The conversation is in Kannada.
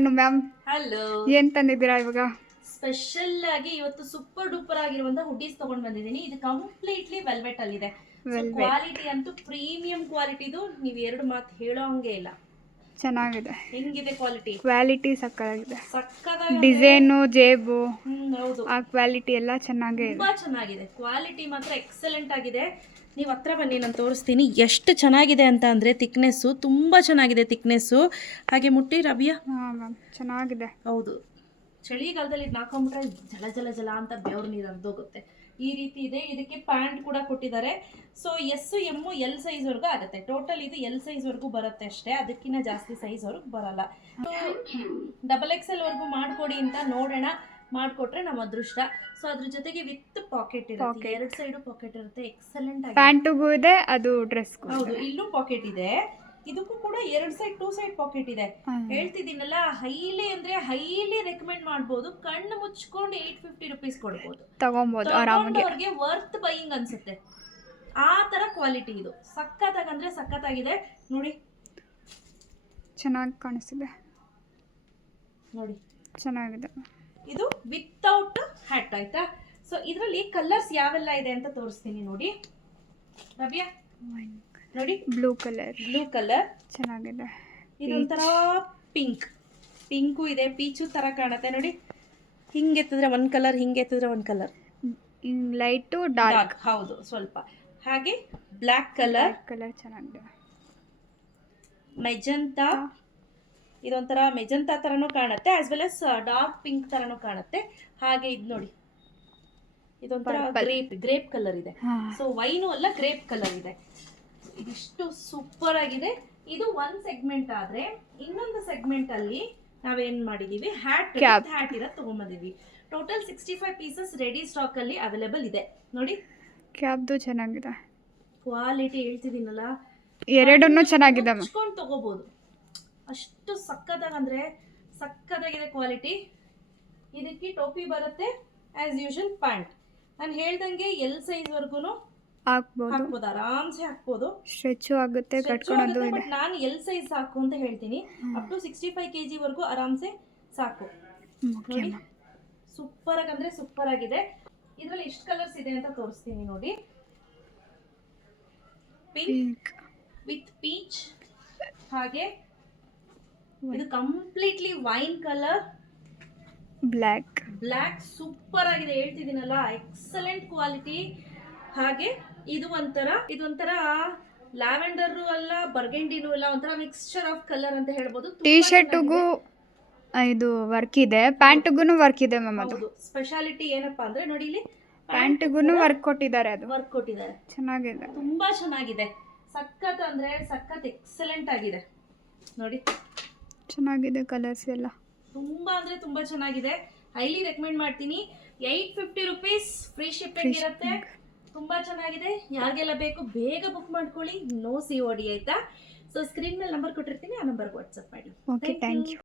ಏನು ಮ್ಯಾಮ್ ಹಲೋ, ಏನ್ ತಂದಿದ್ದೀರಾ ಇವಾಗ? ಸ್ಪೆಷಲ್ ಆಗಿ ಇವತ್ತು ಸೂಪರ್ ಡೂಪರ್ ಆಗಿರುವಂತ ಹುಡೀಸ್ ತಗೊಂಡ್ ಬಂದಿದ್ದೀನಿ. ಇದು ಕಂಪ್ಲೀಟ್ಲಿ ವೆಲ್ವೆಟ್ ಅಲ್ಲಿ ಇದೆ. ಕ್ವಾಲಿಟಿ ಅಂತೂ ಪ್ರೀಮಿಯಂ ಕ್ವಾಲಿಟಿದು, ನೀವು ಎರಡು ಮಾತು ಹೇಳೋ ಹಂಗೆ ಇಲ್ಲ. ಚೆನ್ನಾಗಿದೆ. ಹೆಂಗಿದೆ ಕ್ವಾಲಿಟಿ ಸಕ್ಕತ್ತಾಗಿದೆ. ಸಕ್ಕತ್ತಾಗಿ ಡಿಸೈನು, ಜೇಬು, ಹೌದು, ಆ ಕ್ವಾಲಿಟಿ ಎಲ್ಲ ಚೆನ್ನಾಗೇ ಇದೆ. ತುಂಬಾ ಚೆನ್ನಾಗಿದೆ. ಕ್ವಾಲಿಟಿ ಮಾತ್ರ ಎಕ್ಸಲೆಂಟ್ ಆಗಿದೆ. ನೀವು ಹತ್ರ ಬನ್ನಿ, ನಾನು ತೋರಿಸ್ತೀನಿ ಎಷ್ಟು ಚೆನ್ನಾಗಿದೆ ಅಂತ ಅಂದರೆ. ಥಿಕ್ನೆಸ್ಸು ತುಂಬ ಚೆನ್ನಾಗಿದೆ, ಥಿಕ್ನೆಸ್ಸು. ಹಾಗೆ ಮುಟ್ಟಿ ರಬಿಯಾ. ಹಾಂ ಮ್ಯಾಮ್, ಚೆನ್ನಾಗಿದೆ. ಹೌದು, ಚಳಿಗಾಲದಲ್ಲಿ ಇದು ಹಾಕೊಂಡ್ಬಿಟ್ರೆ ಜಲ ಜಲ ಜಲ ಅಂತ ಬೆವ್ರ ನೀರು ಹರಿದೋಗುತ್ತೆ. ಈ ರೀತಿ ಇದೆ. ಇದಕ್ಕೆ ಪ್ಯಾಂಟ್ ಕೂಡ ಕೊಟ್ಟಿದ್ದಾರೆ. ಸೊ ಎಸ್ ಎಮ್ ಎಲ್ ಸೈಜ್ವರೆಗೂ ಆಗುತ್ತೆ. ಟೋಟಲ್ ಇದು ಎಲ್ ಸೈಜ್ವರೆಗೂ ಬರುತ್ತೆ ಅಷ್ಟೇ, ಅದಕ್ಕಿಂತ ಜಾಸ್ತಿ ಸೈಜ್ವರೆಗೂ ಬರಲ್ಲ. ಡಬಲ್ ಎಕ್ಸೆಲ್ ವರ್ಗೂ ಮಾಡಿಕೊಡಿ ಅಂತ ನೋಡೋಣ, ಮಾಡಿಕೊಟ್ರೆ ನಮ್ಮ ಅದೃಷ್ಟ. ಸೊ ಅದ್ರ ಜೊತೆಗೆ ವಿತ್ ಪಾಕೆಟ್ ಇರುತ್ತೆ, ಎರಡು ಸೈಡು ಪಾಕೆಟ್ ಇರುತ್ತೆ. ಎಕ್ಸಲೆಂಟ್ ಆಗಿ ಪ್ಯಾಂಟಿಗೂ ಇದೆ, ಅದು ಡ್ರೆಸ್. ಹೌದು, ಇಲ್ಲೂ ಪಾಕೆಟ್ ಇದೆ. ಇದಕ್ಕೂ ಕೂಡ ಎರಡು ಸೈಡ್, 2 ಸೈಡ್ ಪಾಕೆಟ್ ಇದೆ. ಹೇಳ್ತಿದ್ದೀನಲ್ಲ, ಹೈಲಿ ಅಂದ್ರೆ ಹೈಲಿ ರೆಕಮೆಂಡ್ ಮಾಡ್ಬೋದು. ಕಣ್ಣು ಮುಚ್ಕೊಂಡು 850 ರುಪೀಸ್ ಕೊಡ್ಬೋದು, ತಗೊಬೋದು ಆರಾಮಾಗಿ. ಅವ್ರಿಗೆ ವರ್ತ್ ಬೈಯಿಂಗ್ ಅನ್ಸುತ್ತೆ. ಆ ತರ ಕ್ವಾಲಿಟಿ ಇದು. ಸಖತ್ತಾಗಂದ್ರೆ ಸಖತ್ತಾಗಿದೆ. ನೋಡಿ, ಚೆನ್ನಾಗಿ ಕಾಣಿಸ್ತಿದೆ. ನೋಡಿ, ಚೆನ್ನಾಗಿದೆ. ಇದು ವಿತೌಟ್ ಹ್ಯಾಟ್ ಆಯ್ತಾ. ಸೊ ಇದರಲ್ಲಿ ಕಲರ್ಸ್ ಯಾವೆಲ್ಲ ಇದೆ ಅಂತ ತೋರಿಸ್ತೀನಿ. ನೋಡಿ ರವ್ಯಾ, ನೋಡಿ, ಬ್ಲೂ ಕಲರ್ ಚೆನ್ನಾಗಿದೆ. ಇದೊಂಥರ ಪಿಂಕು ಇದೆ, ಪೀಚು ತರ ಕಾಣುತ್ತೆ. ನೋಡಿ, ಹಿಂಗೆ ಎತ್ತಿದ್ರೆ ಒಂದ್ ಕಲರ್, ಹಿಂಗೆ ಎತ್ತಿದ್ರೆ ಒಂದ್ ಕಲರ್. Light dark. ಹೌದು, ಸ್ವಲ್ಪ. ಹಾಗೆ ಬ್ಲ್ಯಾಕ್ ಕಲರ್ ಚೆನ್ನಾಗಿದೆ. ಮೆಜಂತಾ, ಇದೊಂಥರ ಮೆಜಂತಾ ತರನೂ ಕಾಣುತ್ತೆ, as well as dark pink ತರನೂ ಕಾಣುತ್ತೆ. ಹಾಗೆ ಇದು ನೋಡಿ, ಇದೊಂಥರ ಗ್ರೇಪ್ ಕಲರ್ ಇದೆ. ಸೊ ವೈನು ಅಲ್ಲ, ಗ್ರೇಪ್ ಕಲರ್ ಇದೆ. ಇದಿಷ್ಟು ಸೂಪರ್ ಆಗಿದೆ. ಇದು ಒಂದ್ ಸೆಗ್ಮೆಂಟ್ ಆದ್ರೆ, ಇನ್ನೊಂದು ಸೆಗ್ಮೆಂಟ್ ಅಲ್ಲಿ ನಾವೇನ್ ಮಾಡಿದೀವಿ, ಹ್ಯಾಟ್ ಇರೋದು ತಗೊಂಡ್ಬಂದಿದ್ವಿ. ಟೋಟಲ್ 65 ಪೀಸಸ್ ರೆಡಿ ಸ್ಟಾಕ್ ಅಲ್ಲಿ ಅವೈಲೇಬಲ್ ಇದೆ. ನೋಡಿ, ಕ್ಯಾಬ್ದು ಚೆನ್ನಾಗಿದೆ. ಕ್ವಾಲಿಟಿ ಹೇಳ್ತಿದ್ದೀನಲ್ಲ, ಎರಡನ್ನೂ ಚೆನ್ನಾಗಿದೆ. ಮುಚ್ಕೊಂಡು ತಗೋಬಹುದು, ಅಷ್ಟು ಸಕ್ಕತ್ತಾಗಂದ್ರೆ ಸಕ್ಕತ್ತಾಗಿದೆ ಕ್ವಾಲಿಟಿ. ಇದಕ್ಕೆ ಟೋಪಿ ಬರುತ್ತೆ, ಆಸ್ ಯೂಶುವಲ್ ಪ್ಯಾಂಟ್. ನಾನು ಹೇಳ್ದಂಗೆ ಎಲ್ ಸೈಜ್ ವರ್ಗು ಹಾಕ್ಬೋದು, ಆರಾಮ್ಸೆ ಹಾಕ್ಬೋದು. ಸ್ಟ್ರೆಚ್ ಆಗುತ್ತೆ, ಕಟ್ಕೊಳ್ಳೋದು ಇದೆ. ನಾನು ಎಲ್ ಸೈಜ್ ಸಾಕು ಅಂತ ಹೇಳ್ತೀನಿ. ಅಪ್ ಟು 65 kg ವರ್ಗೂ ಆರಾಮ್ಸೆ ಸಾಕು. ನೋಡಿ, ಸೂಪರ್ ಆಗಂದ್ರೆ ಸೂಪರ್ ಆಗಿದೆ. ಇದ್ರಲ್ಲಿ ಎಷ್ಟು ಕಲರ್ಸ್ ಇದೆ ಅಂತ ತೋರಿಸ್ತೀನಿ. ನೋಡಿ, ಪಿಂಕ್ ವಿತ್ ಪೀಚ್, ಹಾಗೆ ಇದು completely wine colour, black super ಆಗಿದೆ. ಹೇಳ್ತಿದ್ದೀನಲ್ಲ, ಎಕ್ಸಲೆಂಟ್ ಕ್ವಾಲಿಟಿ. ಹಾಗೆ ಇದು ಒಂಥರ ಲ್ಯಾವೆಂಡರ್ ಅಲ್ಲ, ಬರ್ಗೆಂಡಿನೂ ಅಲ್ಲ, ಒಂಥರ ಮಿಕ್ಸ್ಚರ್ ಆಫ್ ಕಲರ್ ಅಂತ ಹೇಳ್ಬೋದು. ಟೀ ಶರ್ಟ್ಗೂ ಇದು ವರ್ಕ್ ಇದೆ, ಪ್ಯಾಂಟ್ಗೂ ವರ್ಕ್ ಇದೆ ಮ್ಯಾಮ್. ಅದು ಸ್ಪೆಷಾಲಿಟಿ ಏನಪ್ಪಾ ಅಂದ್ರೆ, ನೋಡಿ, ಇಲ್ಲಿ ಪ್ಯಾಂಟ್ಗೂ ವರ್ಕ್ ಕೊಟ್ಟಿದ್ದಾರೆ. ಚೆನ್ನಾಗಿದೆ, ತುಂಬಾ ಚೆನ್ನಾಗಿದೆ. ಸಖತ್ ಅಂದ್ರೆ ಸಖತ್ ಎಕ್ಸಲೆಂಟ್ ಆಗಿದೆ. ನೋಡಿ, ಚೆನ್ನಾಗಿದೆ. ಕಲರ್ಸ್ ಎಲ್ಲ ತುಂಬಾ ಅಂದ್ರೆ ತುಂಬಾ ಚೆನ್ನಾಗಿದೆ. ಹೈಲಿ ರೆಕಮೆಂಡ್ ಮಾಡ್ತೀನಿ. 850 ರುಪೀಸ್ ಫ್ರೀ ಶಿಪ್ಪಿಂಗ್ ಇರುತ್ತೆ. ತುಂಬಾ ಚೆನ್ನಾಗಿದೆ. ಯಾರಿಗೆಲ್ಲ ಬೇಕು ಬೇಗ ಬುಕ್ ಮಾಡ್ಕೊಳ್ಳಿ. ನೋ COD ಆಯ್ತಾ. ಸೊ ಸ್ಕ್ರೀನ್ ಮೇಲೆ ನಂಬರ್ ಕೊಟ್ಟಿರ್ತೀನಿ, ಆ ನಂಬರ್ಗೆ ವಾಟ್ಸಪ್ ಮಾಡಿ. Okay, thank you.